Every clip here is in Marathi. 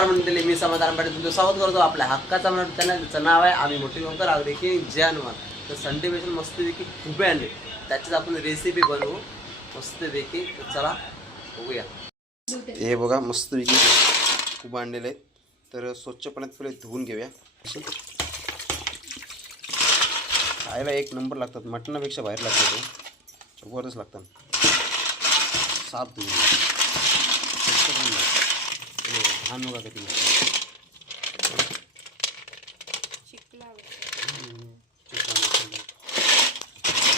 नमस्कार मंडळी मी समाधान पाटील तुमचं स्वागत करतो आपल्या हक्काचा म्हणून त्यांना त्याचं नाव आहे आम्ही मोठी नंतर आहोत की जय हनुमान. तर संडे स्पेशल मस्तपैकी खूप आणले त्याच्यात आपण रेसिपी बनवू. मस्तपैकी चला बघूया. हे बघा मस्तपैकी खूप आणलेले आहेत तर स्वच्छ पाण्यात पहिले धुवून घेऊया. खायला एक नंबर लागतात. मटणापेक्षा बाहेर लागतात ते जबरदस्त लागतात. साफ धुवून स्वच्छ घाण बघा किती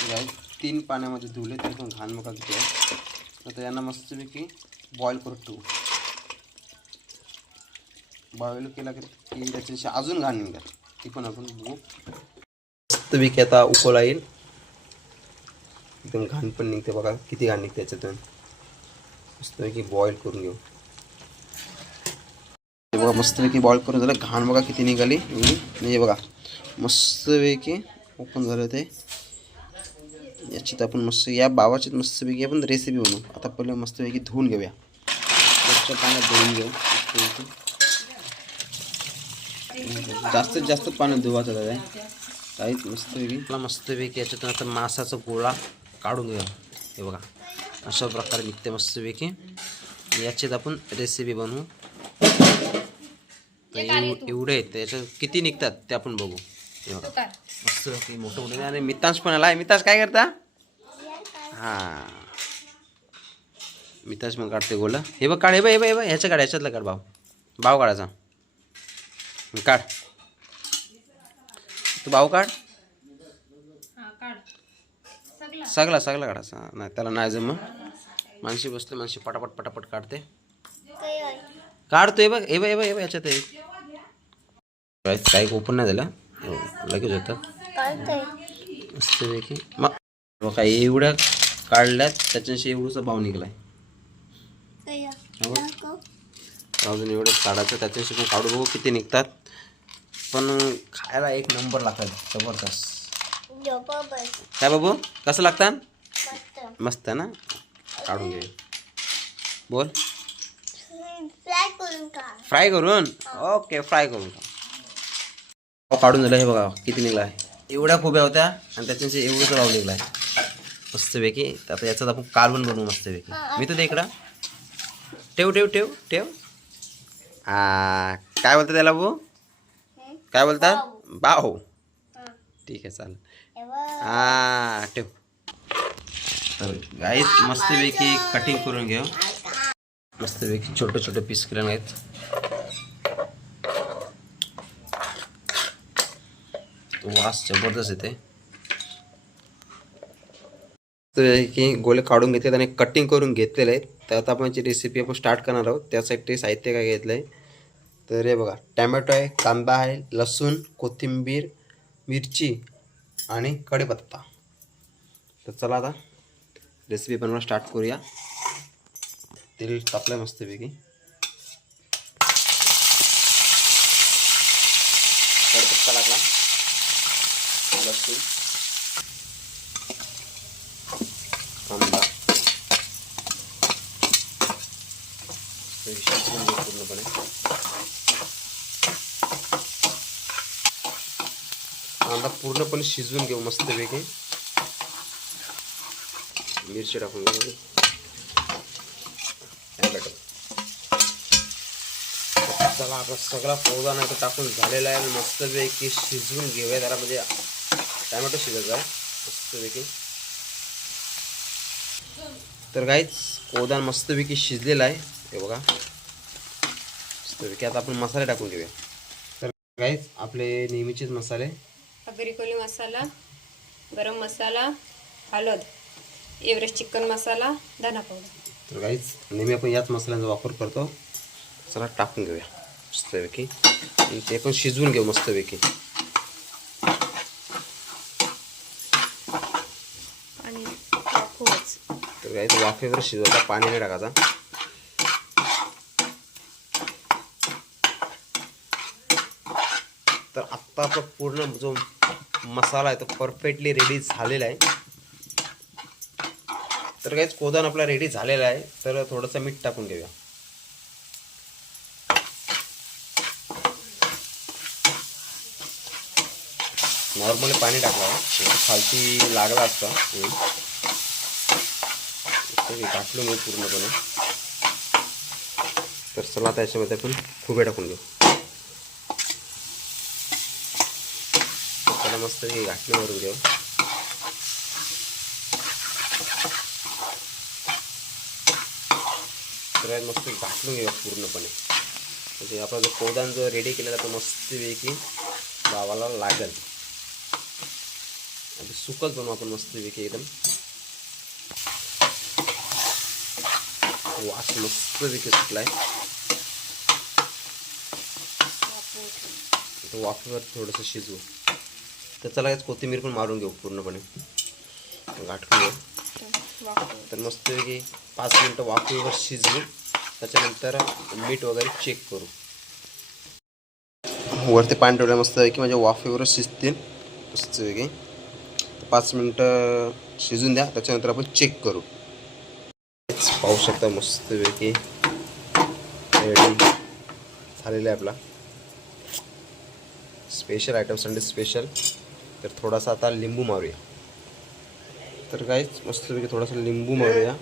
गाय तीन पाण्यामध्ये धुवले तरी पण घाण बघा किती आहे? आता यांना मस्तपैकी बॉईल करू ठेवू बॉईल केला की त्याच्याशी अजून घाण निघाल. ती पण आपण बघू. मस्तपैकी आता उकळा येईल. एकदम घाण पण निघते बघा. किती घाण निघते याच्यातून. मस्तपैकी बॉईल करून घेऊ. बघा मस्तपैकी बॉईल करून झालं. घाण बघा किती निघाली. एवढी. म्हणजे बघा मस्तपैकी ओपन झालं ते. याची आपण मस्त या बावाची मस्तपैकी आपण रेसिपी बनवू. आता पहिले मस्तपैकी धुवून घेऊया. स्वच्छ पाण्यात धुवून घेऊ. जास्तीत जास्त पाण्यात धुवायचं दादा. काहीच मस्तपैकी. मला मस्तपैकी याच्यातून आता मासाचा गोळा काढून घेऊया. हे बघा अशा प्रकारे निघते मस्तपैकी. याच्यात आपण रेसिपी बनवू. तर एवढे आहेत त्याच्यात किती निघतात ते आपण बघू. हे बघा मस्त की मोठं मोठं आणि मितांश पण आला. मितांश काय करता? हा. मितांश मग काढते गोला. हे बघ काढ हे बघ हे बघ हे बघ. ह्याचं काढ ह्याच्यातलं काढ भाव भाव काढायचा. काढ. तू भाऊ काढ. सगळा. सगळा काढायचा नाही त्याला नाही जम माणशी बसले माणशी पटापट पटापट काढते. काढतो हे बघ. हे बघ हे बघ हे बघ याच्यात काही ओपन नाही झालं लगेच होतं. मस्तपैकी. मग बघा एवढ्या काढल्यात त्याच्याशी एवढंचा भाव निघलाय. हो. अजून एवढं काढायचं त्याच्याशी पण काढू बघू किती निघतात. पण खायला एक नंबर लागतात जबरदस्त. काय बाबू? कसं लागतात मस्त. ना? काढून घे. बोल. फ्राय करून ओके फ्राय करून काढून झालं हे बघा किती निघला आहे एवढ्या खोब्या होत्या आणि त्याच्याशी एवढंच भाव निघला आहे मस्तपैकी. तर आता याच्यात आपण कालवण बनवू मस्तपैकी. मी तर इकडं. ठेव ठेव ठेव ठेव. हा काय बोलतात त्याला भाऊ? काय बोलतात बाहो ठीक आहे चालेल. हा ठेव. तर गाईत मस्तपैकी कटिंग करून घेऊ. मस्तपैकी छोटे छोटे पीस केले आहेत. वास जबरदस्त येते की गोले काढून घेतलेत आणि कटिंग करून घेतलेले आहेत तर आता आपण जी रेसिपी आपण स्टार्ट करणार आहोत त्यासाठी साहित्य काय घेतलं आहे तर हे बघा टॅमॅटो आहे कांदा आहे लसूण कोथिंबीर मिरची आणि कढीपत्ता तर चला आता रेसिपी बनवायला स्टार्ट करूया तेल तापलं मस्तपैकी कढीपत्ता लागला लसूण कांदा पूर्णपणे. कांदा पूर्णपणे शिजवून घेऊ मस्तपैकी मिरची टाकून घेऊ. चला आता सगळा पौधा नाही टाकून झालेला आहे मस्तपैकी शिजवून घेऊया जरा म्हणजे टॅमॅटो शिजायचा आहे मस्तपैकी. तर काहीच कोदान मस्तपैकी शिजलेला आहे. हे बघा. मस्तपैकी आता आपण मसाले टाकून घेऊया. तर काहीच आपले नेहमीचेच मसाले. अगरी कोली मसाला गरम मसाला हळद एव्हरेस्ट चिकन मसाला धना पावडर. तर काहीच नेहमी आपण याच मसाल्यांचा वापर करतो. चला टाकून घेऊया. मस्तपैकी. ते पण शिजवून घेऊ मस्तपैकी. तर वाफेवर शिजवता पाणी नाही टाकायचा. तर आत्ता आपला पूर्ण जो मसाला आहे तो परफेक्टली रेडी झालेला आहे. तर काहीच कोदान आपला रेडी झालेला आहे. तर थोडंसं मीठ टाकून घेऊया. नॉर्मली पाणी टाकलं. खालती लागला असतं. हे टाकलो मी पूर्णपणे. तर चला आता याच्यामध्ये आपण खुबे टाकून घेऊ. त्याला मस्त घाटली मारून घेऊ. तर मस्त घाटलून घेऊया पूर्णपणे. म्हणजे आपला जो कोदान जो रेडी केलेला तो मस्तपैकी गावाला लागेल. आणि सुकच बनवू आपण मस्तपैकी एकदम. वास मस्तपैकी सुटलाय वाफेवर थोडंसं शिजवू. तर चला कोथिंबीर पण मारून घेऊ पूर्णपणे. गाठून घेऊ. तर मस्तपैकी पाच मिनटं वाफेवर शिजवू. त्याच्यानंतर मीठ वगैरे चेक करू. वरती पाणी ठेवलं मस्तपैकी म्हणजे वाफेवर शिजतील. मस्तपैकी पाच मिनटं शिजून द्या. त्याच्यानंतर आपण चेक करू. पाहू शकता मस्तपैकी रेडी झालेलं आहे आपला. स्पेशल आयटम संडे स्पेशल तर थोडासा आता लिंबू मारूया. तर काहीच मस्तपैकी थोडासा लिंबू मारूया.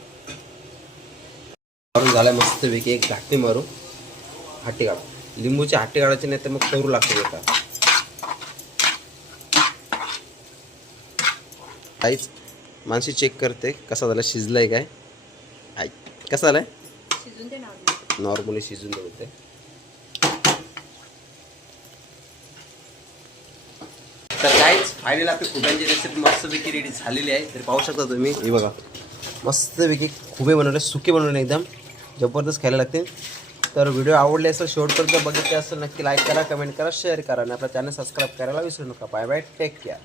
मारून झालाय मस्तपैकी एक घाटी मारू. हाटी काढ. लिंबूची हाटी काढायची नाही तर मग करू लागते का काहीच माणशी चेक करते कसा झाला शिजलाय काय? कसा दे ना नॉर्मली शिजून देते. तर काहीच फायनल आपली खुब्यांची रेसिपी मस्तपैकी रेडी झालेली आहे. तर पाहू शकता तुम्ही. हे बघा. मस्तपैकी खुबे बनवले सुके बनवले एकदम. जबरदस्त खायला लागते तर व्हिडिओ आवडले असेल शेवटपर्यंत बघितले असेल नक्की लाईक करा कमेंट करा शेअर करा. आणि आपला चॅनल सबस्क्राईब करायला विसरू नका. Bye bye take care